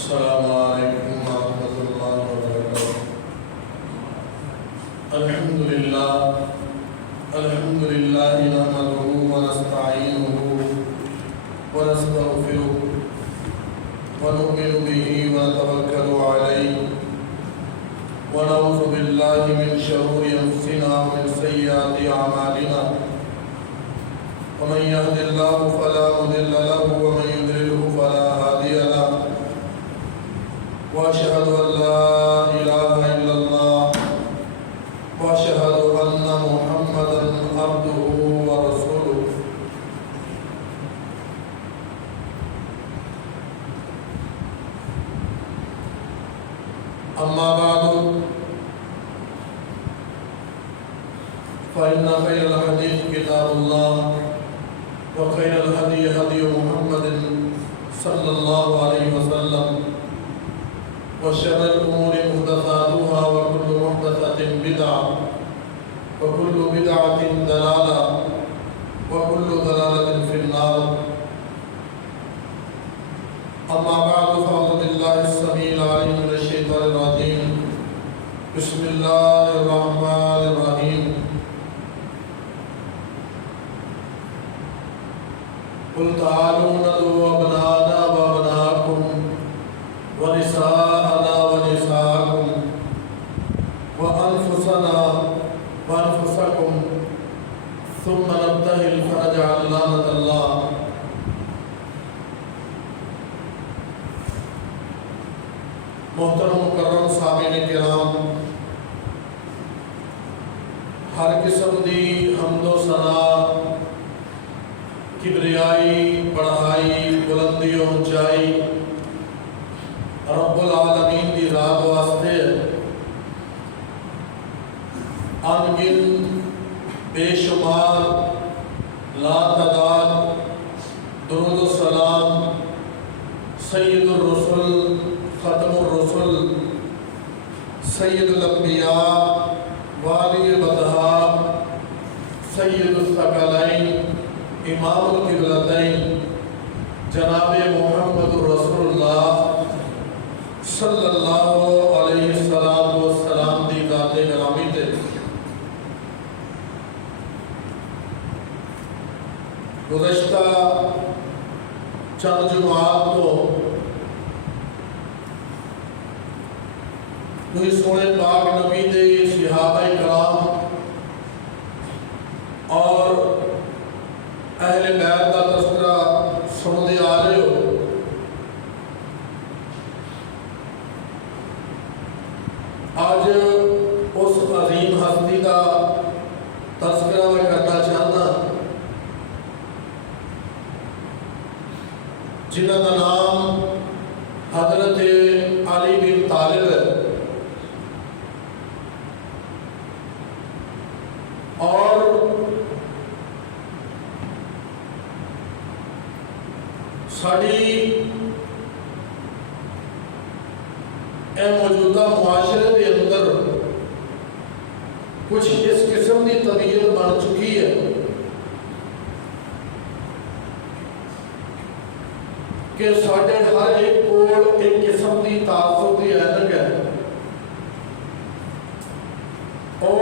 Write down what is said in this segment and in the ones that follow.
السلام علیکم ورحمۃ اللہ وبرکاتہ۔ الحمد للہ نحمدہ ونستعینہ ونستغفرہ ونؤمن بہ ونتوکل علیہ ونعوذ باللہ من شرور انفسنا ومن سیئات اعمالنا ومن يهد الله فلا مضل له ومن يضلل فلا هادي له واشهد ان لا اله الا الله واشهد ان محمدا عبده ورسوله۔ اما بعد فان خير الحديث كتاب الله وخير الهدي هدي محمد صلى الله عليه وسلم وشر الأمور محدثاتها وكل محدثة بدعة وكل بدعة ضلالة وكل ضلالة في النار۔ أما بعد فأعوذ بالله السميع العليم من الشيطان الرجيم بسم الله الرحمن الرحيم۔ قل تعالوا ندعو أبناءنا وأبناءكم ونساءنا ونساءكم وأنفسنا وأنفسكم ثم نبتهل فنجعل لعنة الله۔ محترم مکرم سامعین کرام، ہر قسم دی حمد و ثنا، کبریائی، بڑھائی، بلندی و اونچائی رب العالمین دی ذات واسطے ان گن بے شمار لا تعداد درود و سلام سید الرسل ختم الرسل سید الانبیاء والی البطحاء سید الثقلین امام القبلتین جناب محمد رسول اللہ صلی اللہ علیہ وسلم دی ذات گرامی تے گزشتہ چند جمعات تو کوئی سونے پاک نبی دے صحابہ کرام اور اہل بیت کا تذکرہ سنتے آ رہے ہو۔ آج اس عظیم ہستی کا تذکرہ میں کرنا چاہنا جنہ کا نام حضرت علی بن طالب ہے، اور ساری موجودہ معاشرے کے اندر کچھ اس قسم کی طبیعت بن چکی ہے کہ ساڈے ہر ایک کول ایک قسم کی تعصب کی اینک ہے۔ وہ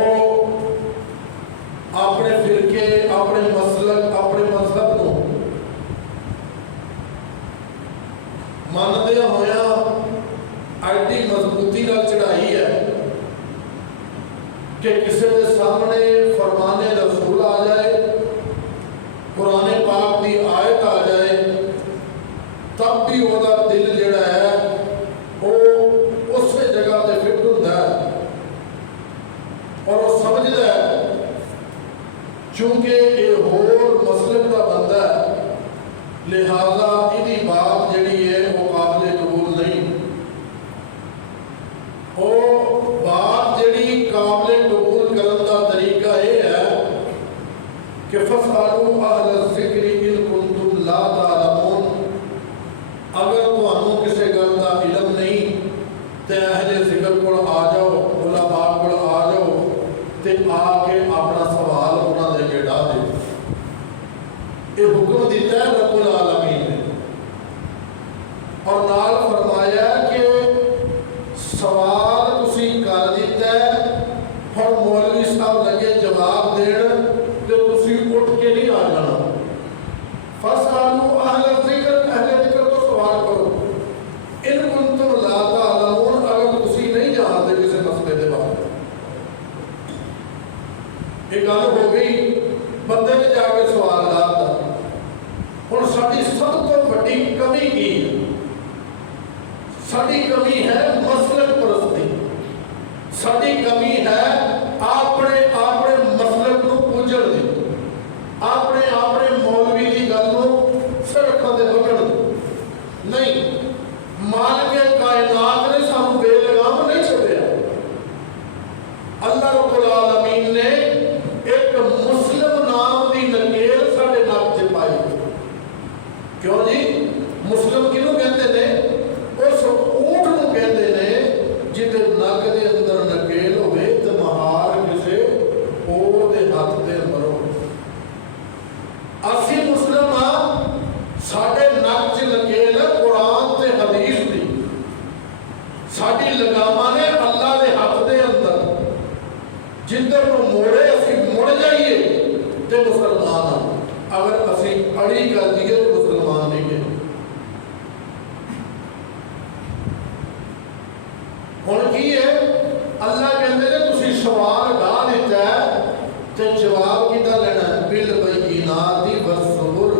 اپنے فرقے، اپنے مسلک، اپنے مذہب کو مانتے ہویا ایڈی مضبوطی کا چڑھائی ہے کہ کسی کے سامنے فرمان رسول آ جائے، قرآن پاک کی آیت آ جائے، تب بھی وہ دل جڑا ہے وہ اس جگہ تے فٹ ہوتا ہے اور وہ سمجھتا ہے چونکہ یہ ہور مسلم کا بندہ ہے لہذا یہ بات جڑی ہے وہ قابل قبول نہیں۔ وہ بات جڑی قابل قبول کرنے کا طریقہ یہ ہے کہ فَاسْأَلُوا أَهْلَ الذِّكْرِ إِن كُنتُمْ لَا تَعْلَمُونَ، اگر تمہیں کسی گل کا علم نہیں تو اہل ذکر کو آ جاؤ، علماء کو آ جاؤ تے آ کے اپنا سوال انہوں نے کے ڈا دے۔ ساری کمی ہے مسلک پرستی، ساری کمی ہے اپنے مسلک کو پوجن دی، اپنے مولوی کی گل کو سرکھا دے بگڑ نہیں۔ مالک کائنات نے سانو بے لگام نہیں چھوڑیا۔ اللہ رب العالمین نے ایک مسلم نام دی نکیل ساڈے نک چ پائی۔ کیوں جی؟ مسلم کینوں کہتے نے؟ اس اونٹ نوں کہتے نے جہدے نک دے اندر نکیل ہوے تے مہار کسے اور دے ہاتھ دے اندر ہو۔ اسی مسلم ہاں، ساڈے نک چ نکیل قرآن تے حدیث دی، ساڈی لگاماں نے اللہ دے ہاتھ دے اندر، جدھر نو موڑے اسی مڑ جائیے تے مسلمان ہاں، اگر اسی اڑی کر دیے تو مسلمان نہیں ہے۔ ہن کی ہے؟ اللہ کہندے نے تسی سوال ڈال دیتا ہے تے جواب کیدا لینا ہے؟ بالبینات والزبر۔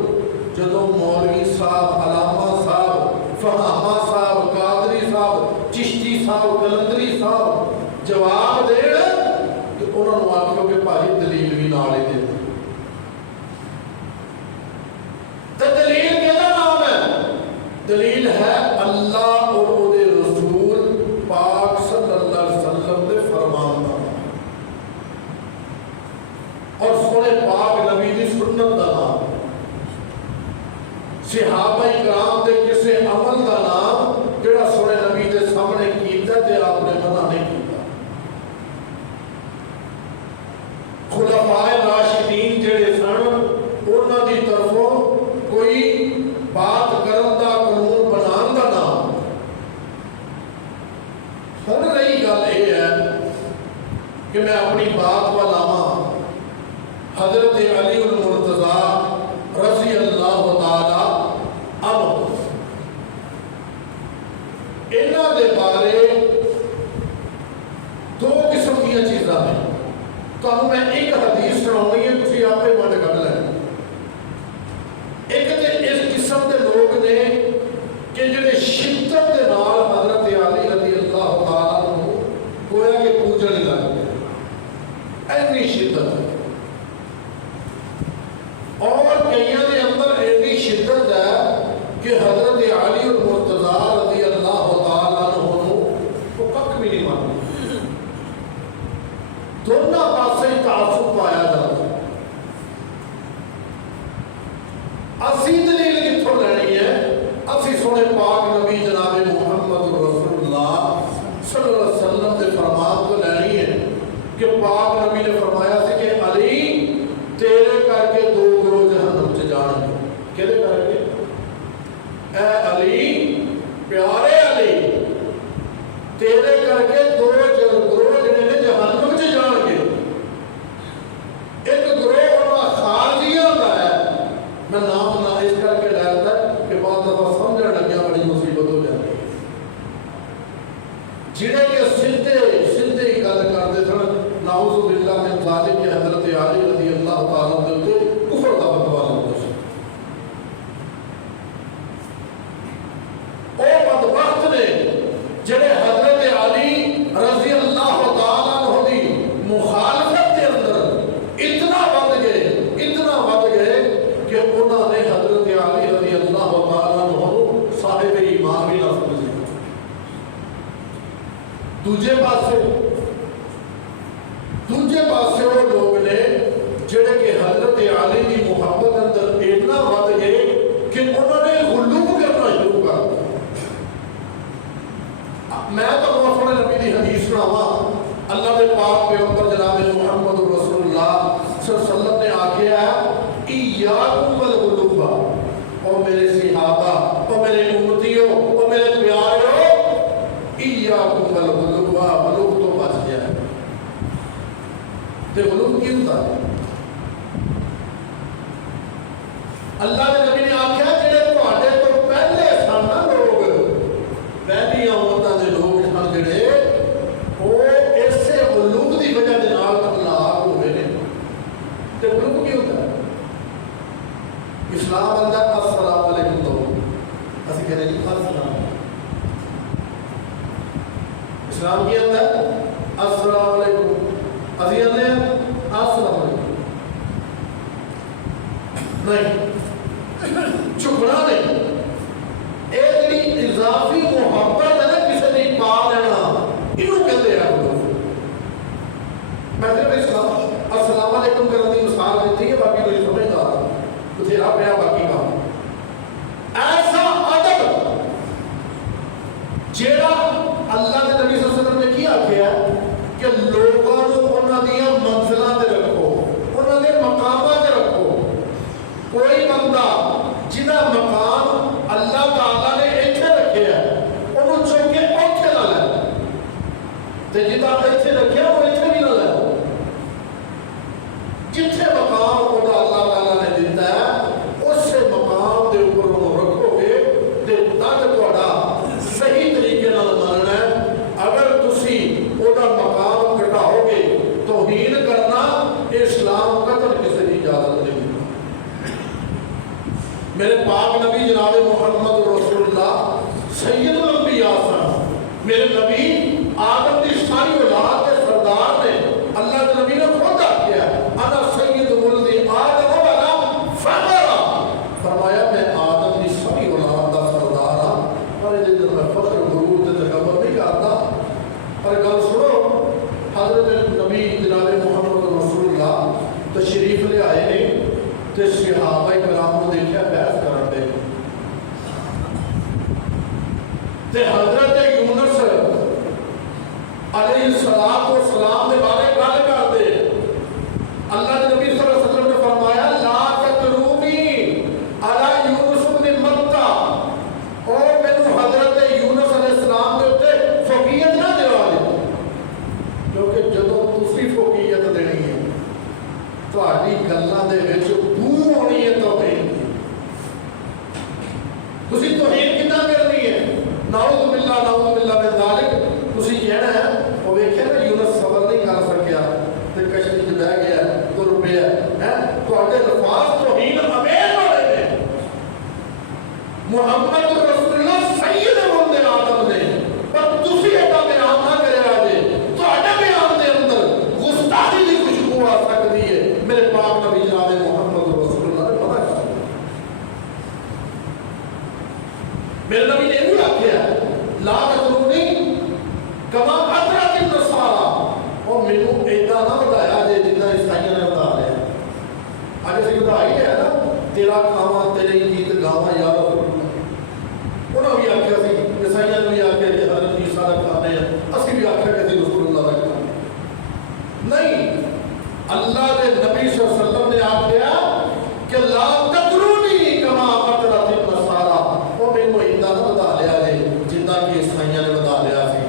جدوں مولوی صاحب، علامہ صاحب، فہامہ صاحب، قادری صاحب، چشتی صاحب، کلندری صاحب جواب دین تے انہاں نوں آکھو کہ بھائی دلیل بھی نال ہی دے۔ تے دلیل کیدا نام ہے؟ دلیل ہے اللہ اور او دے رسول پاک صلی اللہ علیہ وسلم دے فرمان دا اور سونے پاک نبی دی سنت دا نام، صحابہ کرام دے کسے عمل دا نام جڑا سونے نبی دے سامنے کیتا تے آپ نے منع نہیں کیتا۔ خلفائے راشدین جڑے سن انہاں دی طرفوں کوئی بات کرن دا، قانون بنان دا نام۔ ہن رہی گل یہ ہے کہ میں اپنی بات کو لاواں حضرت علی المرتضیٰ رضی اللہ تعالی عنہ، انہاں دے بارے دو قسم کی چیزاں ہیں۔ تو میں ایک حدیث سناؤں گی، تسی آپ پہ ونڈ کر لیں۔ ایک تے اس قسم دے لوگ نے کہ جڑے شدت دے نال حضرت علی رضی اللہ تعالی عنہ گویا کہ پوجن لگ گئے، اینی شدت ہے۔ اور کئیاں دے اندر ایسی شدت ہے کہ حضرت علی المرتضیٰ رضی اللہ تعالیٰ عنہ کو کک بھی نہیں مانتے۔ دونوں پاسے تعصب پایا جاتا ہے۔ اسی دلیل کتھوں لینی ہے؟ اسی سونے پاک نبی جناب محمد رسول اللہ صلی اللہ علیہ وسلم دے فرمان کو لینی ہے کہ پاک نبی نے فرمایا سی کہ علی تیرے کر کے دو گروہ جہنم چ جان گے۔ کہدے کر کے؟ اے علی، پیارے علی، تیرے کر کے دو گروہ جڑے نے جہنم چ جان گے۔ ایک گروہ انہاں خارجیاں دا ہے، میں نام نہ اس کر کے لیتا ہے کہ بعض دفعہ سمجھنے لگیا بڑی مصیبت ہو جاتی ہے۔ جڑے کہ سیدھے ہی گل کرتے سن، نعوذ باللہ من ذالک کہ حضرت علی رضی اللہ تعالیٰ عنہ تے کفر دا فتویٰ لگتا ہے۔ او بدبخت نے جڑے حضرت علی رضی اللہ تعالیٰ عنہ دی مخالفت کے اندر اتنا ود گئے کہ انہوں نے حضرت علی رضی اللہ تعالیٰ عنہ صاحب ایمان بھی نہ سمجھے۔ دوجے پاسے وہ لوگ نے جڑے کہ حضرت علی کی محبت اندر اتنا ود گئے کہ انہوں نے غلو کرنا شروع کر دیا۔ میں تو سونے نبی دی حدیث سناواں، اللہ کے پاک پیغمبر جناب محمد رسول اللہ صلی اللہ علیہ وسلم نے آکھیا ہے ایاکم والغلو، او میرے صحابہ، او میرے امتیوں، او میرے پیاروں، ایاکم والغلو، غلو تو بچ گیا ہے۔ تے غلو کی ہوتا ہے؟ اللہ کے نبی نے آکھیا جڑے تواڈے تو پہلے سن لوگ، پہلی امتاں دے لوگ سن جڑے، وہ ایسے غلو دی وجہ دے نال ہلاک ہوئے نے۔ تے غلو کی ہوتا ہے؟ اسلام اندر السلام علیکم تو اسی کہنے جی السلام، اسلام کی اندر السلام علیکم ابھی اندر السلام علیکم نہیں چکنا نہیں. یہ جی اضافی محبت ہے نا کسی نے پا لینا یہ کہتے ہیں لوگ. میں صرف السلام علیکم کرنے کی مثال دیتی ہے باقی کوئی سمجھ گا بتھیرا پیا باقی کا. ایسا ادب جیڑا اللہ کے نبی صلی اللہ علیہ وسلم نے کیا کیا کہ لوگوں کو انہوں دیا منزلوں تے رکھو انہوں نے مقامات تے رکھو. کوئی بندہ جنہ مقام اللہ تعالیٰ نے ایتھے رکھے ہے انہوں چوک کے اوتھے نہ لے تے جتا ایتھے رکھے وہ ایتھے بھی نہ لے. جتھے مقام خدا اللہ تعالیٰ نے دیتا ہے اس سے مقام دے اوپر انہوں رکھو گے تے تک توڑا صحیح طریقے نہ ماننا ہے. اگر تسی اوڑا مقام کٹاؤ گے توہین کرنا اسلام قتل کسی کی اجازت نہیں. میرے پاک نبی جناب محمد رسول اللہ سید الانبیاء سن. میرے نبی آدم کی ساری اولاد کے سردار نے اللہ کے نبی نے خود کیا انا سید ولد آدم والا فخر فرمایا میں آدم کی ساری اولاد کا سردار ہوں اور یہ میں فخر غرور تے تکبر نہیں کرتا. پر گل سنو حضرت نبی جناب محمد رسول اللہ تشریف لے آئے نے تے صحابہ کرام کو دیکھا بحث کرن دے تے حضرت یونس علیہ السلام کے بارے گل کر دے. اللہ کے نبی صلی اللہ علیہ وسلم نے فرمایا لا تقروبی علی یونس بن متى اور مینوں حضرت یونس علیہ السلام کے اوپر فوقیت نہ دوا دے کیونکہ جدوں تسی فوقیت دینی ہے تہاڈی گلاں دے وچ بو ہونی ہے توہین دی. تسی توہین کتنا کرنی ہے نعوذ باللہ من ذالک. تسی کہنا ہے وہ ویکھے نا یونس صبر نہیں کر سکیا تے کشتی وچ بیٹھ گیا تر پیا ہے تواڈے الفاظ توہین امیز والے نے. محمد رسول اللہ سید ولد آدم نے پر تسی ایڈا بیان نہ کریا جے تواڈے بیان دے اندر گستاخی دی خوشبو آ سکتی ہے. میرے پاک نبی جناب محمد رسول اللہ نے منع کیا. میرے نبی نے یہ آخیا لا تطرونی کما اطرت النصارى اور مینوں ایڈا نہ بتایا جے جتنا عیسائیاں نے بتا لیا. اج اسی بتا ہی ہے نا تیرا کھاواں تیرے گیت گاواں یا رسول اللہ. انہوں بھی آخیا سی عیسائیاں نے بھی آخیا کہ حضرت عیسیٰ کا کھانے ہیں اسی بھی آخیا کہ رسول اللہ کا کھانے نہیں. اللہ کے نبی صلی اللہ علیہ وسلم نے آخیا کہ لا تطرونی کما اطرت النصارى وہ مینوں ایڈا نہ بتا لیا جے جتنا کہ عیسائیاں نے بتا لیا سی.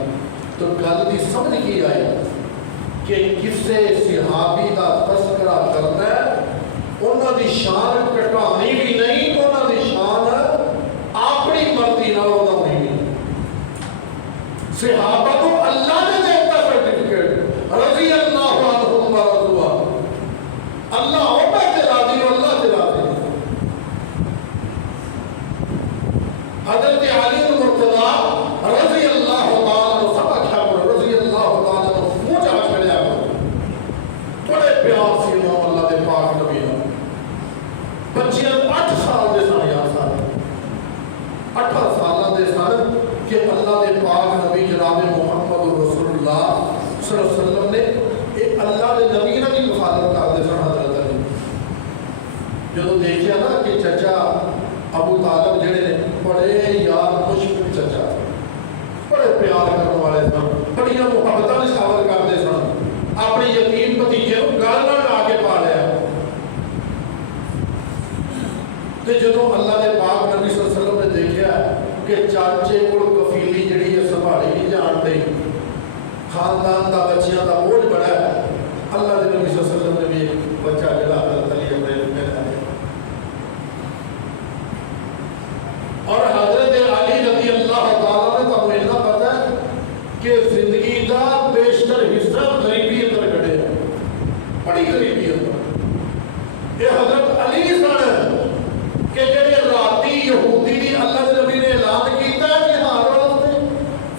تو گل کی سمجھ کی آئی کہ کسے صحابی کا تذکرہ کرنا ہے انہوں دی شان کٹانی بھی نہیں انہوں دی شان اپنی مرضی نال ہونی بھی. صحابہ کو اللہ نے دیتا سرٹیفکیٹ رضی اللہ عنہم ورضوا اللہ ہوتا تے راضی اللہ تے راضی. حضرت علی المرتضیٰ رضی اللہ تعالیٰ سب اچھا کرو رضی اللہ تعالیٰ منہ جا چھڑیا کرو بڑے پیار سے امام اللہ دے پاک نبی نے بچیاں 8 سال دے سن یا سال 8 سال دے سن کہ اللہ دے پاک نبی جناب محمد رسول اللہ صلی اللہ علیہ وسلم نے ایک اللہ دے نبی نے بھی مخالفت کر دے سن. حضرت علی جدوں دیکھیا نا کہ چچا ابو طالب جڑے نے بڑے یار مشکل چچا بڑے پیار کرنے والے سن بڑیاں محبتاں نشاور کرتے سن اپنے یتیم بھتیجے کو گل نہ لا کے پالیا. تے جدوں اللہ نے پاک نبی صلی اللہ علیہ وسلم نے دیکھا کہ چاچے کو کفیلی جڑی ہے سنبھالی نہیں جانتے خاندان دا بچیاں دا بوجھ بڑا ہے. اللہ کے نبی صلی اللہ علیہ وسلم نے بھی ایک بچہ جلا حضرت علی اپنے میں لایا اور حضرت علی رضی اللہ تعالیٰ نے تو اتنا پتا ہے کہ زندگی کا بیشتر حصہ غریبی اندر کھڑے ہیں بڑی غریبی اندر. یہ حضرت علی سن کہ جڑے راتی یہودی دی اللہ کے نبی نے اعلان کیتا ہے کہ ہار واسطے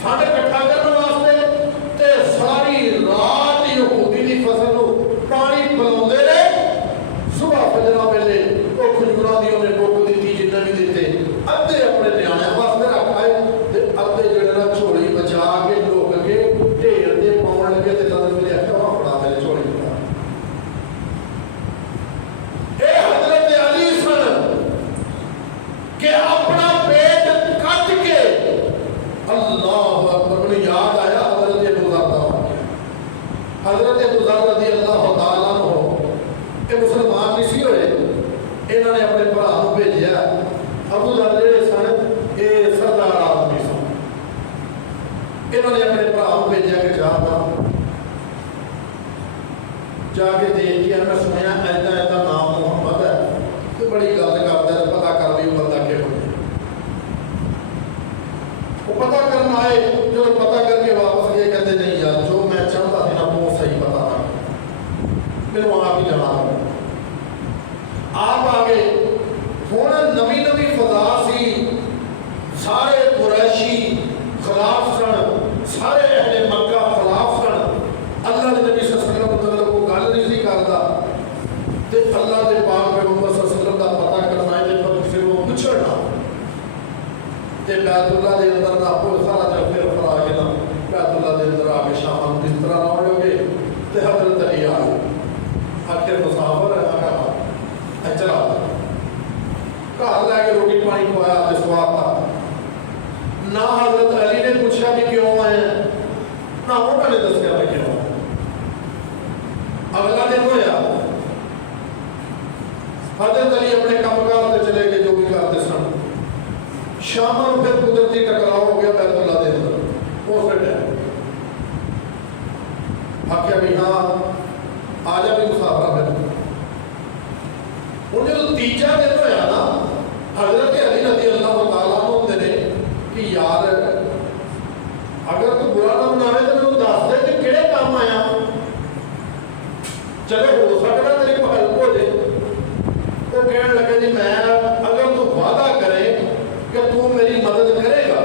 فنڈ اکٹھا کرنے واسطے اللہ اکبر، مجھے یاد آیا حضرت ابو ذر کا واقعہ۔ حضرت ابو ذر رضی اللہ تعالیٰ عنہ یہ مسلمان نہیں سی ہوئے، انہوں نے اپنے بھرا کو بھیجیا۔ ابو ذر جڑے سن یہ سردار آدمی سن، انہوں نے اپنے بھرا کو بھیجیا کہ جا کے دیکھ کے میں سنیا ایسا ایسا نام محمد ہے، تو بڑی گل کرتا ہے، پتا کر لی بندہ کہ وہ پتا کرنا آئے، جو پتا کر کے واپس گئے کہتے نہیں یار جو میں چاہتا تھا نا وہ صحیح پتا تھا، پھر وہاں بھی جانا آپ آگے ہوں نوی نوی فضا سی، سارے قریشی خلاف سن، سارے اہل مکہ خلاف سن، اللہ کے نبی صلی اللہ علیہ وسلم مطلب وہ گل نہیں سی کرتا، تے اللہ کے پاک پیغمبر صلی اللہ علیہ وسلم کا پتا کرنا ہے پر پھر وہ پچھڑنا تے بیت اللہ دے اندر نہ پور سارا جب پھر فرا کے نا بیت اللہ دے اندر آ کے شام جس طرح نہ ہو گے تے حضرت علی آ گئے، آخر مسافر ہے آگا چلا گھر لے کے روٹی پانی کھوایا تے سواد تھا نہ حضرت علی نے پوچھا کہ کیوں آئے ہیں، نہ وہ نے دسیا کہ کیوں آئے۔ اگلا دن ہویا حضرت علی اپنے کام کار سے چلے گئے جو بھی کرتے سن، شام کو پھر قدرتی ٹکراؤ ہو گیا بیت اللہ دے اندر اس ٹائم آخیا بھی ہاں آ جا بھی مسافرہ پھر ہوں جو تیجا دن ہویا نا حضرت علی رضی اللہ تعالیٰ ہوتے نے کہ یار اگر تو برا نہ مناوے تو مجھے دس دے کہ کہڑے کام آیا، چلے ہو سکتا تیری کو ہیلپ ہو جائے۔ وہ کہنے لگے جی میں اگر تو وعدہ کرے کہ تو میری مدد کرے گا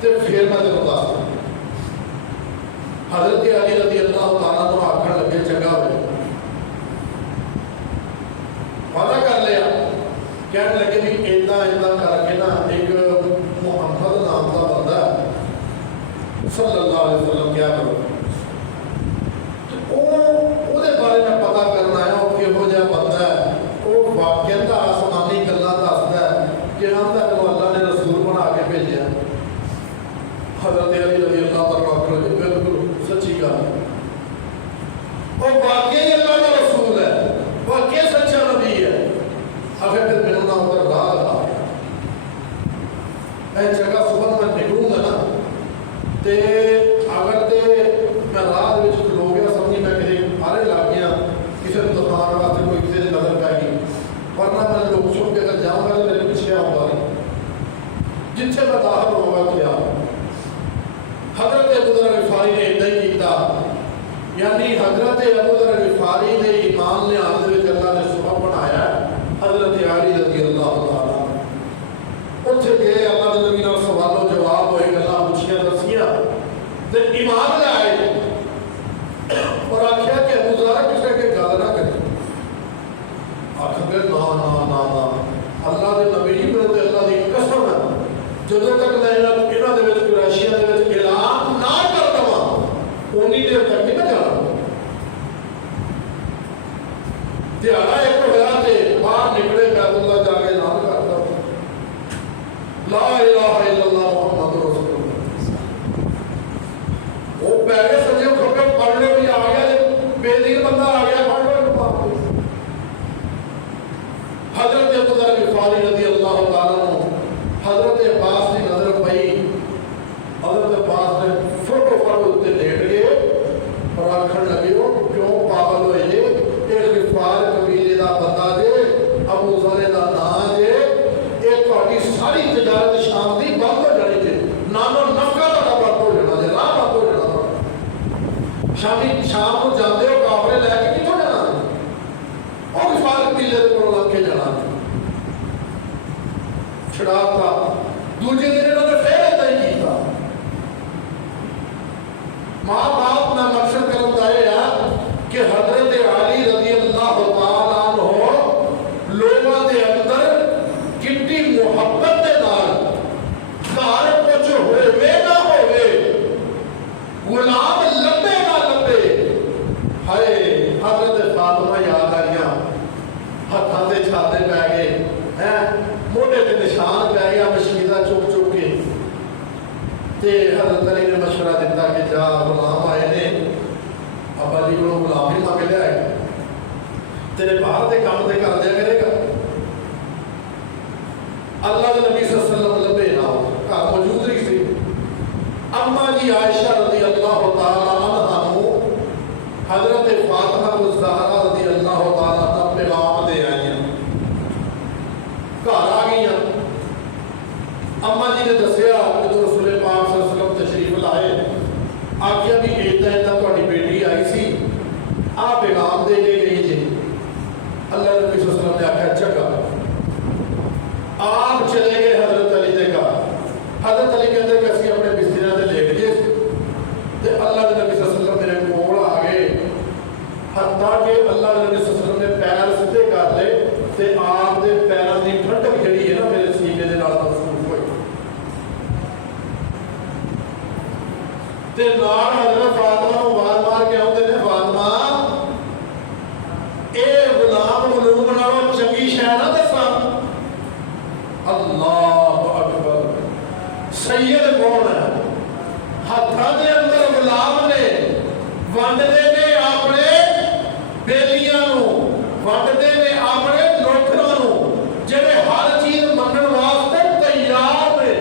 تو پھر میں تیرے دس دوں۔ حضرت علی رضی اللہ تعالیٰ کو آخر لگے چنگا ہوئے، وعدہ کر لیا، کہنے لگے بھی ایدہ ایدہ کر کے نا ایک محمد نام کا بندہ ہے صلی اللہ علیہ وسلم کیا کرو وہ دے بارے میں پتا کرنا ہے، وہ کہو جا بندہ ہے، وہ واقعہ آسمانی گلاں دسدا ہے کہ ہم تک اللہ نے رسول بنا کے بھیجا۔ حضرت علی رضی اللہ تعالیٰ عنہ بالکل سچی گل ہے، وہ واقعی اللہ کا رسول ہے، واقعی سچا نبی ہے۔ اگر پھر میرے نام پر راہ لگا اے جگہ صبح میں نکلوں گا نا تے اگر تے میں راہ وچ کھلو گیا سمجھی میں کسی آرے لگ گیا کسی دکان واسطے کوئی کسی کی نظر پہ گئی، ورنہ میں لوگ چھپ کے اگر جاؤں گا تو میرے پیچھے آؤں گا نہیں، جتھے میں داخل ہوں گا تو آؤں۔ حضرت ابو ذر غفاری نے اتنا ہی کیتا، یعنی حضرت ابو ذر غفاری نے ایمان نے آنے وچ اللہ نے سبب بنایا ہے۔ حضرت علی رضی اللہ تعالیٰ اتھے گئے، اللہ کے نبی نے سوال و جواب ہوئے، اللہ پوچھیاں دسیاں تے ایمان لے آئے اور آخیا کہ ابو ذر کسی کے گل نہ کرے، آخر نا نا نا نا اللہ کے نبی میں تے اللہ کی قسم ہے جدوں تک میں انہاں دے وچ قریشیاں دے وچ اعلان نہ کر دواں اونی دیر تک نہیں میں جانا۔ دیہڑا ایک تے حضرت علی نے مشورہ دیتا کہ جا غلام آئے نے ابا جی کو غلام ہی مانگ لیا ہے تیرے باہر دے کام دے کر دیا کرے گا اللہ کے نبی صلی اللہ علیہ وسلم لبے نہ گھر موجود رہی سی اما جی عائشہ رضی اللہ تعالی عنہا نو حضرت فاطمہ الزہرا رضی اللہ تعالی عنہ پیغام دے آئی گھر آ گئی اما جی نے دسیا کہ رسول پاک صلی اللہ علیہ وسلم تشریف لائے آخیا بھی ایدا ایدا تہاڈی بیٹی آئی سی آ پیغام دے کے گئی جی اللہ نبی صلی اللہ علیہ وسلم نے آخیا چنگا آپ چلے گئے حضرت علی دے گھر حضرت علی کہتے کہ اسی اپنے بستر تے لیٹ گئے تے اللہ کے نبی صلی اللہ علیہ وسلم میرے کول آ گئے حتیٰ کہ اللہ کے نبی صلی اللہ علیہ وسلم نے پیر سیدھے کر لے تے آپ دے پیراں دی ٹھنڈک جڑی ہے نا میرے سینے دے نال محسوس ہوئی تے نال حضرت فاطمہ نوں آواز مار کے آؤندے نے فاطمہ اے غلام غلوم نالوں چنگی شے نہ دساں اللہ اکبر سید کون ہے ہاتھاں دے اندر غلام نے ونڈدے نے اپنے بیلیاں نوں ونڈدے نے اپنے نوکراں نوں جڑے ہر چیز منن واسطے تیار نے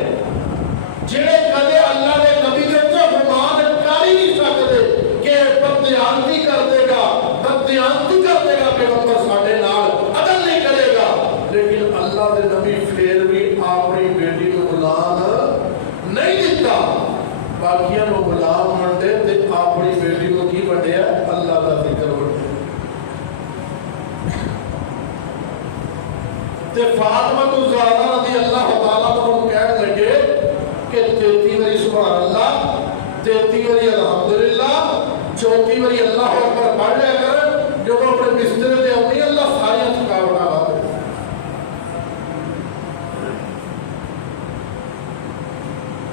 جڑے کدے اللہ دے نبی دے تے گمان کر ہی نہیں سکدے کہ بددیانتی کر دے گا بددیانتی کر دے گا پیغمبر ساڈے نال عدل نہیں کرے گا لیکن اللہ دے نبی پھر بھی اپنی بیٹی کو غلام نہیں دیتا باقیاں نو غلام منڈے تے اپنی بیٹی کو کی بڑھیا اللہ کا ذکر بڑھیا تے فاطمہ الزہرا رضی اللہ تعالیٰ عنہ کہنے لگے کہ 33 واری سبحان اللہ 33 واری الحمدللہ 34 واری اللہ اکبر پڑھ لیا کر جو اپنے بستر تے اپنی اللہ ساری تھکاوٹ لا دے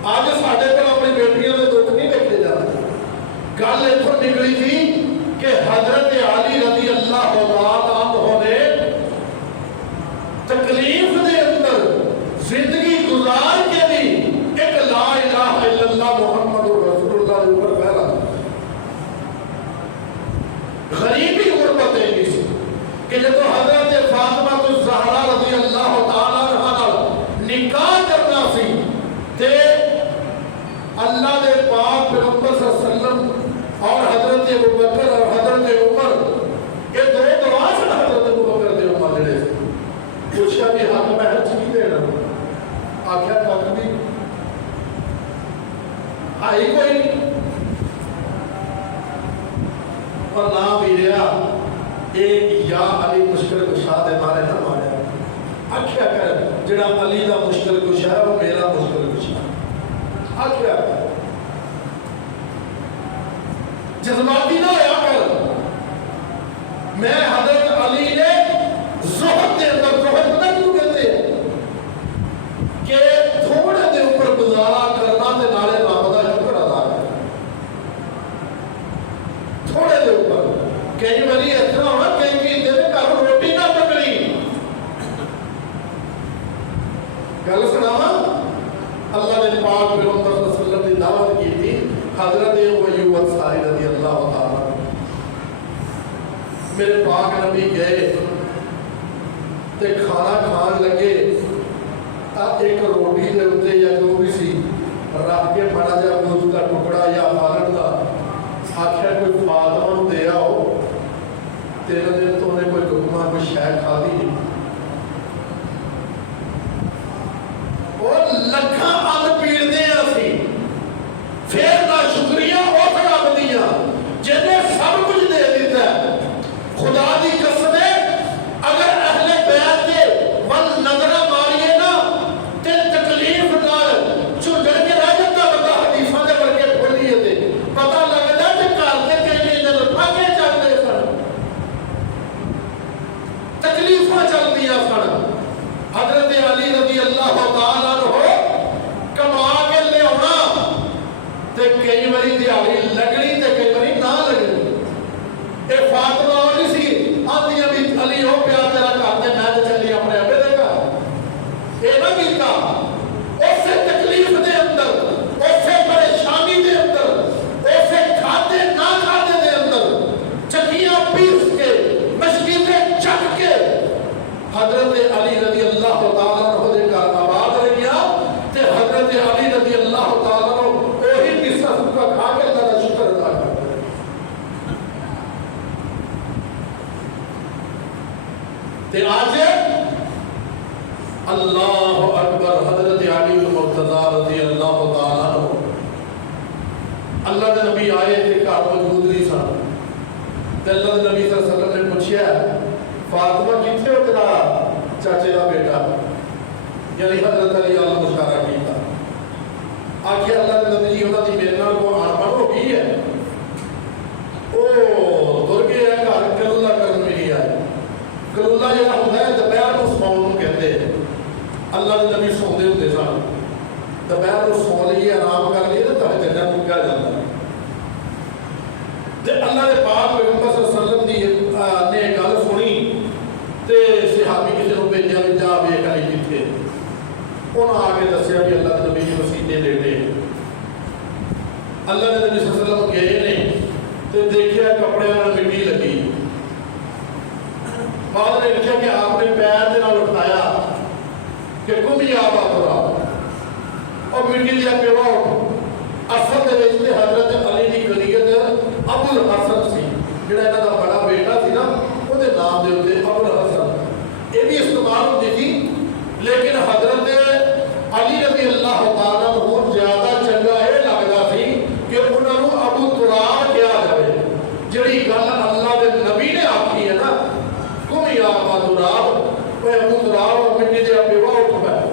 آج ساڈے کول اپنی بیٹیاں دے دکھ نہیں دیکھے جاتے گل اتھوں نکلی تھی کہ حضرت علی رضی اللہ تعالیٰ عنہ نے تکلیف دے اندر زندگی گزار کے بھی ایک لا الہ الا اللہ محمد رسول اللہ کے اوپر پھیلا غریبی غربت ہے اس کہ جب حضرت فاطمہ الزہرا رضی اللہ تعالیٰ عنہ نکاح کرنا سی تے اللہ دے پاک پیغمبر صلی اللہ علیہ وسلم اور حضرت ابوبکر اور حضرت عمر یہ دو گواہ سن حضرت ابوبکر دے عمر جڑے پوچھا بھی حق مہر چی دینا آخیا کھ بھی آئی کوئی اور نہ بھی رہا ایک یا علی مشکل کشا دے مارے نہ مارے آخیا کر جڑا علی دا مشکل کشا ہے وہ میرا مشکل کشا آخیا جذباتی نہ ہویا کر میں حضرت علی نے زہد دے اندر زہد پتہ کیوں کہتے ہیں کہ تھوڑے دے اوپر گزارا کرنا تے نالے رب دا شکر ادا کرنا تھوڑے دے اوپر کئی باری اس طرح ہونا کئی دے گھر روٹی نہ پکڑی گل سناواں اللہ نے پاک پیغمبر صلی اللہ علیہ وسلم کی دعوت کی تھی حضرت ایوب انصاری رضی اللہ تعالیٰ میرے پاک نبی گئے تے کھانا کھان لگے ایک روٹی دے اوتے یا جو بھی سی رکھ کے بڑا جا گوشت کا ٹکڑا یا پالن کا آخیا کوئی فاطمہ نوں دے آؤ 3 دن تو انہیں کوئی لقمہ کوئی شے کھادی نہیں اور لکھاں ان پیڑدے اسی پھر نہ شکریہ اس رب دیاں جن نے سب کچھ دے دیتا ہے خدا دی قسم ہے اگر اہل بیت کے ول نظرہ ماریے نا تے تکلیف نال چڑ کے رہ جاتا بندہ حدیثاں دے کر کے کھولیے تے پتہ لگدا کہ گھر دے کئی دن پھاگے جاندے سن تکلیف اللہ کے نبی آئے تے گھر موجود نہیں سن تے اللہ کے نبی صلی اللہ علیہ وسلم نے پوچھا فاطمہ کتنے ہو تیرا چاچے کا بیٹا یعنی حضرت علی علیہ مشارہ کیتا آخیا اللہ کے نبی جی انہوں کی میرے نال کو آن بن ہو گئی ہے وہ تر گئے ہے گھر کلولہ کرن نہیں آئے کلولہ جہاں ہوتا ہے دوپہر کو سون کہتے ہیں اللہ کے نبی سوندے ہوتے سن دوپہر کو سو لیے آرام کر لیے تو تھوڑے چنگا مکا جاتا ہے اللہ کے پاک پیغمبر صلی اللہ علیہ وسلم نے گل سنی تے صحابی کسی کو بھیجا بھی جا ویکھ علی کتنے انہوں آ کے دسیا بھی اللہ کے نبی جی مسیطے لیٹے اللہ کے نبی صلی اللہ علیہ وسلم گئے نے تے دیکھا کپڑے میں مٹی لگی بعد نے لکھا کہ آپ نے پیر دے نال اٹھایا کہ کم یا باترا اور مٹی دیا پیوا اصل دے وچ حضرت علی دی کنیت ابو الحسن سی جڑا انہاں دا بڑا بیٹا سی نا او دے نام دے اوتے ابو الحسن یہ بھی استعمال ہوندی تھی لیکن حضرت علی رضی اللہ تعالیٰ عنہ زیادہ چنگا یہ لگتا سی کہ انہوں نے ابو تراب کیا جائے جڑی گل اللہ دے نبی نے آکھی ہے نا کم یا ابو تراب وہ ابو تراب مٹی دے پیوا اٹھ پائے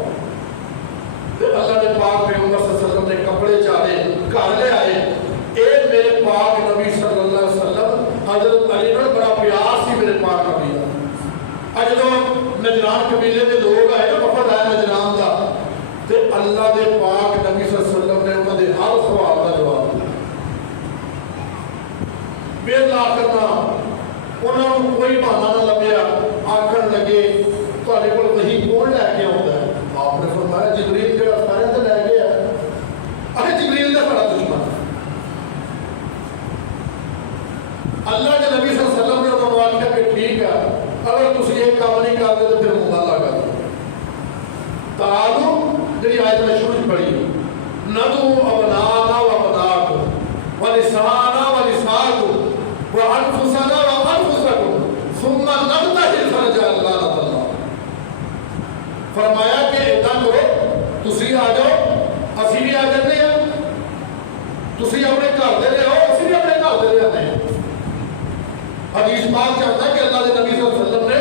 اللہ نے پاک پیغمبر صلی اللہ علیہ وسلم نے کپڑے چاہے گھر لے آئے اے میرے پاک نبی صلی اللہ علیہ وسلم حضرت علی نے بڑا پیار سی میرے پاک نبی اجدو نجران قبیلے کے لوگ آئے نا وفد آئے نجران کا تے اللہ دے پاک نبی صلی اللہ علیہ وسلم نے انہوں نے ہر سوال کا جواب دیا بے لا کرنا انہوں نے کوئی بہانہ نہ لبیا آکھن لگے تہاڈے کول وحی کون لے کے آوندا ہے آپ نے فرمایا جبریل جڑا سارے تے لے گیا ارے جبریل دا بڑا دشمن اللہ کے نبی صلی اللہ علیہ وسلم نے انہوں نے کہا کہ ٹھیک ہے اگر تسی یہ کام نہیں کرتے تو پھر منہ لگا دو تعالو جڑی آیت میں شروع پڑھی ندو ابنانا و ابناکم ونسانا و نساکم وانفسنا و انفسکم ثم نبتہل فرجعل لعنت اللہ فرمایا کہ اتنا کرو تسی آ جاؤ اسی بھی آ جاتے ہیں تسی اپنے گھر دے لے آؤ اسی بھی اپنے گھر دے لے آتے ہیں حدیث پاک چاہتا ہے کہ اللہ کے نبی صلی اللہ علیہ وسلم نے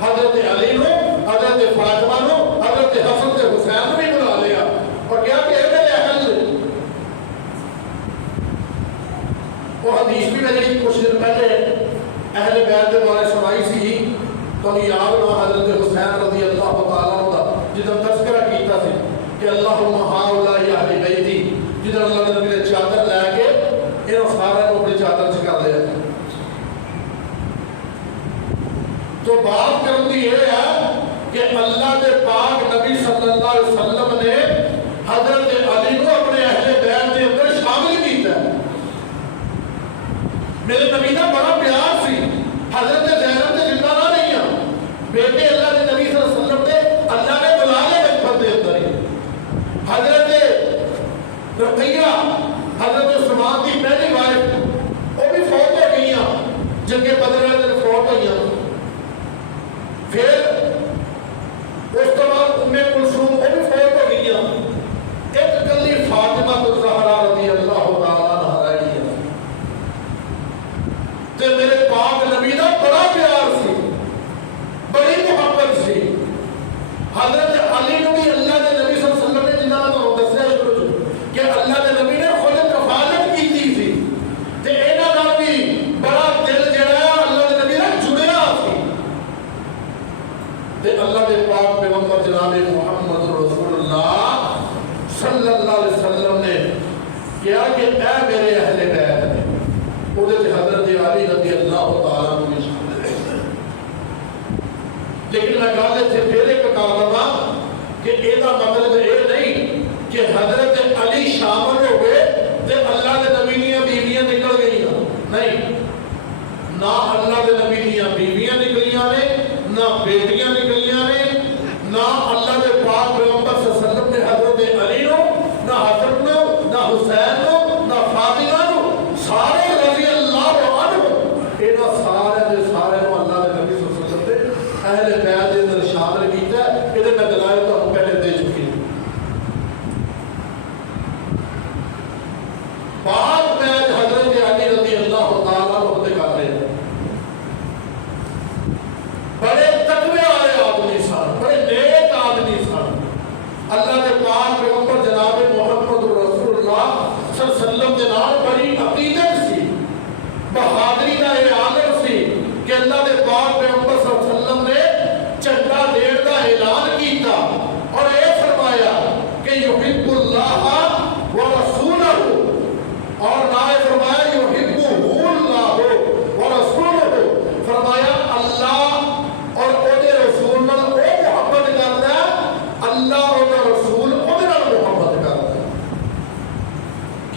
حضرت علی نو حضرت فاطمہ نو حضرت حسن تے حسین نو بھی بلا لیا اور کیا کہ اے اہل وہ حدیث بھی میں نے کچھ دن پہلے اہل بیت کے بارے سنائی سی تو یاد نہ حضرت حسین رضی اللہ تعالیٰ عنہ جدن تذکرہ کیتا سی کہ اللہم ہاؤلائی اہل بیتی جدن اللہ کے نبی نے چادر لے کے انہوں سارے کو اپنی چادر چکر لیا تو بات کرتی یہ ہے کہ اللہ کے پاک نبی صلی اللہ علیہ وسلم نے حضرت علی کو اپنے اہل بیت کے اندر شامل کیتا ہے میرے نبی کا بڑا پیار سی حضرت زینب سے زندہ نہ نہیں ہیں بیٹے اللہ کے نبی صلی اللہ علیہ وسلم نے اللہ نے بلا لے بچپن کے اندر ہی حضرت رقیہ حضرت عثمان کی پہلی وائف وہ بھی فوت ہو گئی ہیں جن کے بدر میں فوت ہوئی ہیں پھر اس کے بعد ام کلثوم وہ بھی فوت ہو گئی ہیں ایک کلی فاطمہ الزہرا رضی اللہ تعالیٰ عنہا رہی ہے تے میرے پاک نبی دا بڑا پیار سی بڑی محبت سی حضرت علی نے بھی اللہ کے نبی صلی اللہ علیہ وسلم نے جنہاں کو دسیا شروع کہ اللہ کے نبی نے خود کفالت کی تھی تے انہاں دا بھی بڑا دل جڑا اللہ کے نبی نال جڑیا سی تے اللہ کے پاک پیغمبر جناب محمد رسول اللہ صلی اللہ علیہ وسلم نے کیا کہ اے میرے اہل بیت نے ادھر حضرت علی رضی اللہ تعالیٰ عنہ شامل ہے لیکن میں کہا سے پھر ایک کہا کہ یہ مطلب یہ نہیں کہ حضرت علی شامل ہو گئے تے اللہ کے نبی دیا بیویاں نکل گئی نہیں نہ اللہ کے نبی دیا بیویاں نکلیاں نے نہ بیٹیاں نکلیاں نے نہ اللہ کے پاک پیغمبر صلی اللہ علیہ وسلم نے حضرت علی نو نہ حسن نو نہ حسین نو نہ فاطمہ نو سارے رضی اللہ عنہ انہاں سارے دے سارے نو اللہ کے نبی صلی اللہ علیہ وسلم نے اہل بیت دے اندر شامل کیتا ہے یہ میں دلائل تو پہلے دے چکی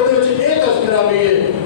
ਉਹਦੇ ਵਿੱਚ ਇਹ ਤਜ਼ਕਿਰਾ ਵੀ ਹੈ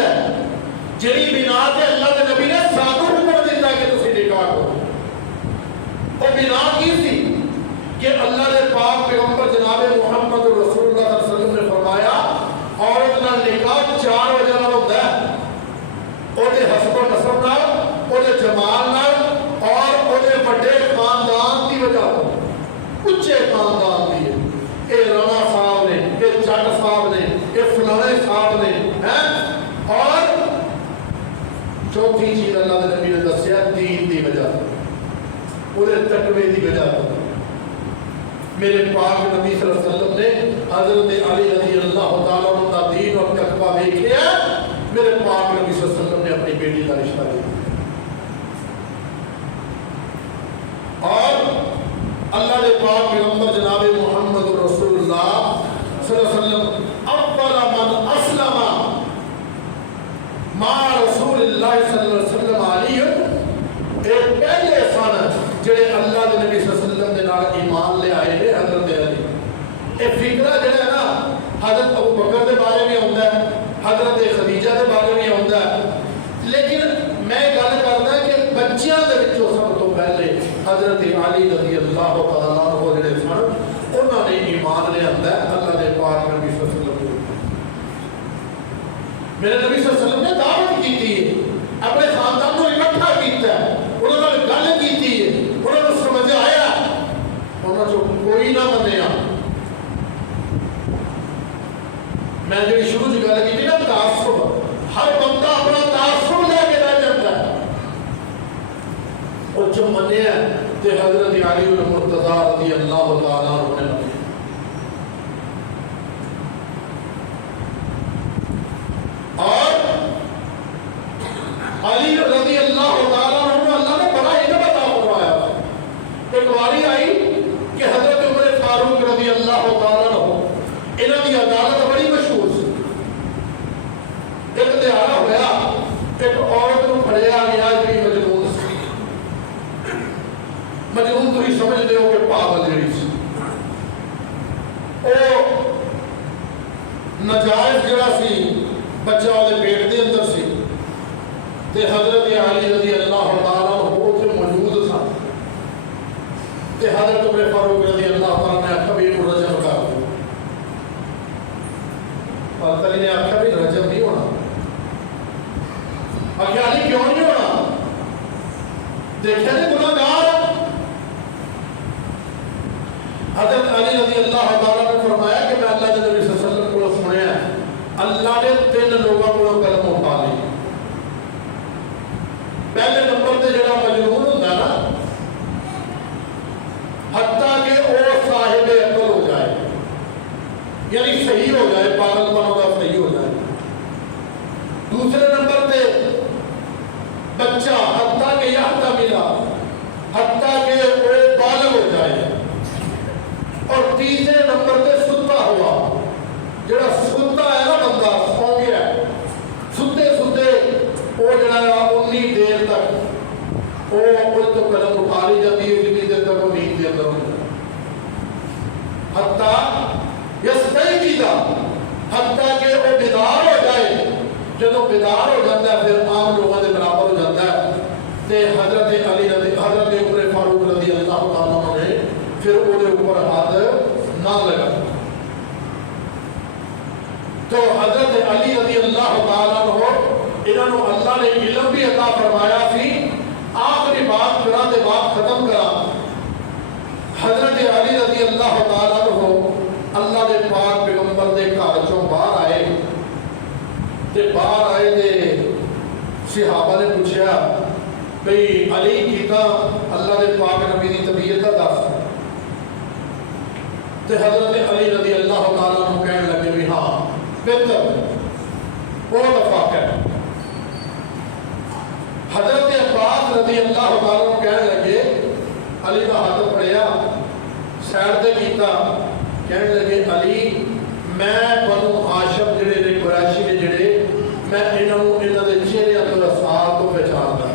ہے جڑی بنا کے اللہ کے نبی نے سانو حکم دیتا کہ تسی نکاح کرو. وہ بنا کی سی کہ اللہ کے پاک پیغمبر جناب محمد رسول اللہ صلی اللہ علیہ وسلم نے فرمایا عورت نال نکاح 4 وجہ نال ہوتا ہے. وہ حسب و نسب نال، وہ جمال نال اور وہ بڑے خاندان کی وجہ سے، اچھے خاندان کی ہے. یہ رانا صاحب نے، یہ جٹ صاحب نے، یہ فلانے صاحب نے ہیں. اور چوتھی چیز اللہ کے نبی نے دسیا دین کی وجہ سے، وہ تقوی کی وجہ سے. میرے پاک نبی صلی اللہ علیہ وسلم نے حضرت علی رضی اللہ تعالیٰ عنہ کا دین اور تقوی دیکھا. میرے پاک نبی صلی اللہ علیہ وسلم نے اپنی بیٹی کا رشتہ دیا. اور اللہ کے پاک پیغمبر جناب محمد رسول اللہ صلی اللہ علیہ وسلم اول من اسلم مع رسول اللہ صلی اللہ علیہ وسلم علی، ایک پہلے سن جڑے اللہ کے نبی صلی اللہ علیہ وسلم کے نال ایمان لے آئے نے حضرت علی. یہ فکرہ جڑا ہے نا حضرت ابو بکر کے بارے میں آتا ہے، حضرت خدیجہ کے بارے میں آتا ہے، لیکن میں گل کرتا کہ بچیاں دے وچوں سب تو پہلے حضرت علی رضی اللہ تعالیٰ عنہ جڑے سن انہوں نے ایمان لے آتا ہے اللہ کے پاک نبی صلی اللہ علیہ وسلم. میرے نبی صلی اللہ علیہ وسلم نے دعوت کی تھی، اپنے خاندان کو اکٹھا کیتا ہے، انہوں نے گل کی تھی، انہوں نے سمجھ آیا، انہوں نے کوئی نہ منیا. میں جو شروع سے گل کی تھی نا تعصب، ہر بندہ اپنا تعصب لے کے رہ جاتا ہے. اور جو منیا تو حضرت علی المرتضی رضی اللہ تعالیٰ عنہ نے منیا. اور علی رضی اللہ تعالیٰ عنہ اللہ نے بڑا علم عطا فرمایا. ایک واری آئی کہ حضرت عمر فاروق رضی اللہ تعالیٰ عنہ انہوں کی عدالت بڑی مشہور سی. ایک دہاڑا ہوا ایک عورت کو پھڑیا گیا جی مجنون سی. مجنون تو ہی سمجھتے ہو کہ پاگل جڑی سی. وہ نجائز جڑا سی بچہ وہ پیٹ دے اندر سی تے حضرت علی رضی اللہ تعالیٰ عنہ اتنے موجود سن تے حضرت عمر فاروق رضی اللہ تعالیٰ نے آخیا بھی انہوں رجم کر دو. حضرت علی نے آخیا بھی رجم نہیں ہونا. آخیا علی کیوں نہیں ہونا؟ دیکھا نہیں گناہگار. حضرت علی رضی اللہ تعالیٰ نے فرمایا کہ میں اللہ کے نبی صلی اللہ علیہ وسلم کو سنیا ہے اللہ نے 3 لوگوں کو قلم اٹھا لی. پہلے نمبر تے جڑا مجنون ہوتا نا حتیٰ کہ وہ صاحب عقل ہو جائے، یعنی صحیح ہو جائے، پاگل پن کا صحیح ہو جائے. دوسرے نمبر تے بچہ حتیٰ کہ یحتمل ملا، حتیٰ کہ وہ بالغ ہو جائے. اور تیسرے نمبر تے ستا ہوا، جڑا ستا ہے نا بندہ سو گیا ہے، ستے ستے وہ جڑا ہے انی دیر تک وہ تو قدم اٹھا لی جاتی ہے جتنی دیر تک وہ نیند کے اندر ہو جائے. حتیٰ یستیقظ، حتیٰ کہ وہ بیدار ہو جائے. جب وہ بیدار ہو جاتا ہے پھر عام لوگوں کے برابر ہو جاتا ہے. تے حضرت حضرت عمر فاروق رضی اللہ تعالیٰ عنہ نے پھر وہ اوپر ہاتھ نہ لگا. تو حضرت علی رضی اللہ تعالیٰ عنہ انہوں نے اللہ نے علم بھی عطا فرمایا سی. آخری بات کرا دے بات ختم کرا. حضرت علی رضی اللہ تعالیٰ عنہ اللہ کے پاک پیغمبر دے گھر چوں باہر آئے تے باہر آئے تے صحابہ نے پوچھا بھئی علی کیتا اللہ کے پاک نبی دی طبیعت دا دس. تے حضرت علی رضی اللہ تعالیٰ عنہ کہنے لگے بھی ہاں بہتر بہت افاق ہے. حضرت عباس رضی اللہ تعالیٰ عنہ کہنے لگے علی کا ہاتھ پڑیا سیڈ تے کیتا کہنے لگے علی میں بنو ہاشم جڑے نے قریشی نے جڑے میں انہوں دے چہرے تو رسال تو پہچاندا.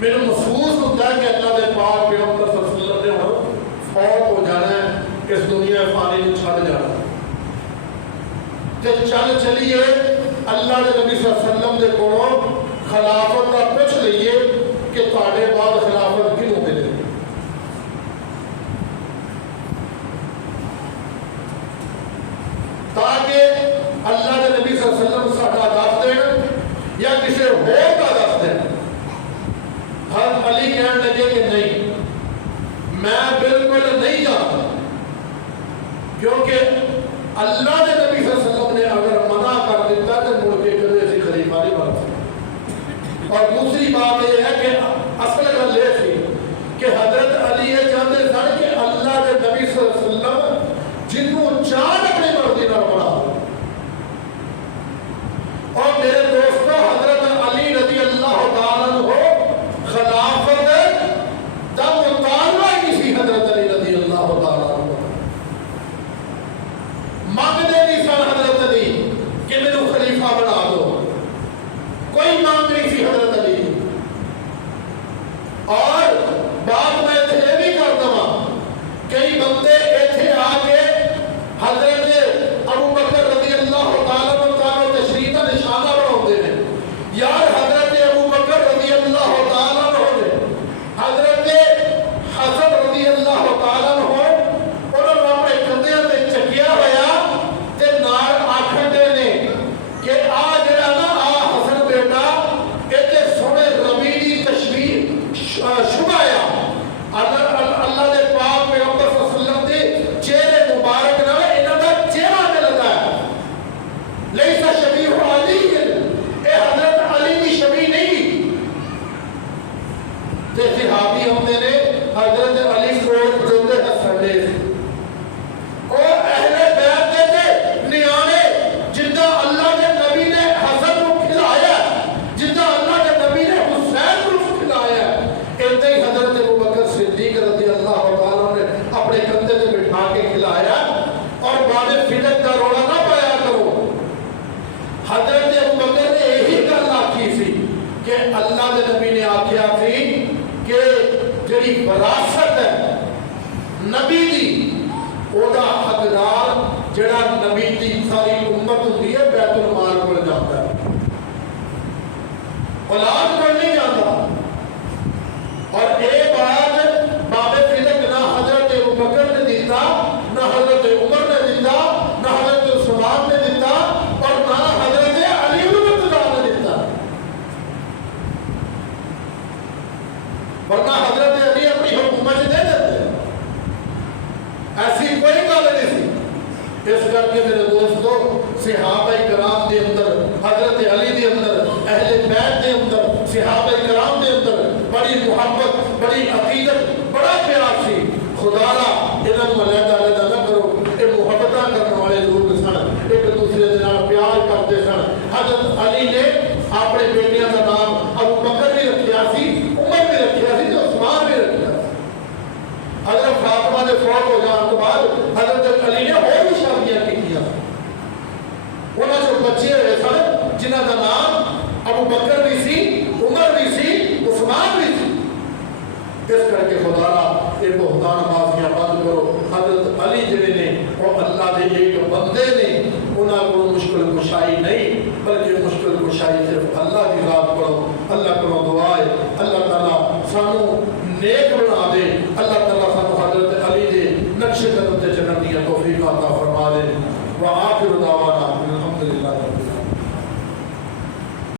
میرے محسوس ہوتا ہے کہ اللہ دے پاک پیغمبر صلی اللہ علیہ وسلم نے ہن فوت ہو جانا ہے، اس دنیا فانی کو چھڈ جانا. کہ چل چلیے اللہ کے نبی صلی اللہ علیہ وسلم دے کولوں خلافت کا پوچھ لئیے کہ تواڈے بعد خلافت کیوں ملے. تاکہ اللہ کے نبی صلی اللہ علیہ وسلم ساڈا دس دین یا کسی اور کا دس دین. حضرت علی کہنے لگے کہ نہیں، میں بالکل نہیں جانتا، کیونکہ اللہ کے نبی صلی اللہ علیہ وسلم نے اگر منع کر دیتا تو مڑ کے کبھی ایسی خلیفہ نہیں بن سکتا. اور دوسری بات یہ ہے کہ اصل گل یہ تھی کہ حضرت علی یہ چاہتے سن کہ اللہ کے نبی صلی اللہ علیہ وسلم جنوں چاہ اپنی مرضی نہ بنا. اور میرے دوستو حضرت علی رضی اللہ تعالیٰ عنہ خلافت دا مطالبہ ہی سی. حضرت علی رضی اللہ تعالیٰ عنہ مانگتے نہیں سن حضرت علی کہ میرے خلیفہ بنا دو، کوئی مانگ نہیں سی حضرت علی. اور بات میں یہ بھی کر دوں، کئی بندے ایتھے آ کے حضرت ابو بکر رضی اللہ تعالیٰ عنہ تشریح کا نشانہ بناتے ہیں. یار حضرت ابو بکر رضی اللہ تعالیٰ عنہ نے حضرت حسن رضی اللہ تعالیٰ عنہ انہوں نے اپنے کندھیاں تے چکیا ہوا تے نال آکھدے نے کہ آ جڑا نا آ حسن بیٹا ایتھے سونے ربی دی تشبیہ شبایا اللہ دے پاک پیغمبر صلی اللہ علیہ وسلم دے چہرے مبارک نال انہاں دا چہرہ ملدا ہے. لیس شبیہ علی، اے حضرت علی دی شبیہ نہیں. تے صحابی ہوندے نے حضرت علی کول پڑھدے ہسن دے او اہل بیت دے تے نیانے جداں اللہ کے نبی نے حسن کو کھلایا، جداں اللہ کے نبی نے حسین کو کھلایا، ایسے ہی حضرت ابو بکر صدیق رضی اللہ تعالیٰ نے اپنے کندھے تے بٹھا کے کھلایا. اور بعد فدق کا رولا نہ پایا کرو. حضرت ابو بکر نے یہی گل آکھی سی کہ اللہ کے نبی نے آکھیا سی کہ جڑی وراثت ہے نبی دی او دا حقدار جڑا نبی دی ساری امت ہوندی ہے بیت المال کول جاندا ہے، اولاد کول نہیں جاندا. اور اے بات باب فدق نہ حضرت ابو بکر نے دیتا، نہ حضرت عمر نے دیتا، نہ حضرت عثمان نے دیتا، اور نہ حضرت علی بن ابی طالب نے دیتا. ورنہ حضرت علی اپنی حکومت دے دیتے، ایسی کوئی گل نہیں سی. اس کر کے میرے دوستو صحابہ کرام دے اندر، حضرت علی دے اندر، اہل بیت دے اندر، صحابہ کرام دے اندر بڑی محبت، بڑی عقیدت، بڑا پیار سی. خدا را انہاں نوں علیحدہ علیحدہ نہ کرو، یہ محبتاں کرنے والے لوگ سن، ایک دوسرے دے نال پیار کرتے سن. حضرت علی نے اپنے بیٹیاں کا نام ابو بکر بھی رکھیا سی، عمر بھی رکھیا سی، عثمان بھی رکھیا سی. حضرت فاطمہ دے فوت ہو جان تو بعد حضرت علی نے اور بھی شادیاں کیتیاں. انہاں جو بچے ہوئے سن جنہاں دا نام ابو بکر بھی سی، عمر بھی سی، عثمان بھی سی. اس کر کے خدا را یہ بہتان معافیاں بند کرو. حضرت علی جڑے نے وہ اللہ دے ایک بندے نے، انہاں کو مشکل کشائی نہیں بلکہ مشکل کشائی صرف اللہ کی ذات کرو. اللہ کو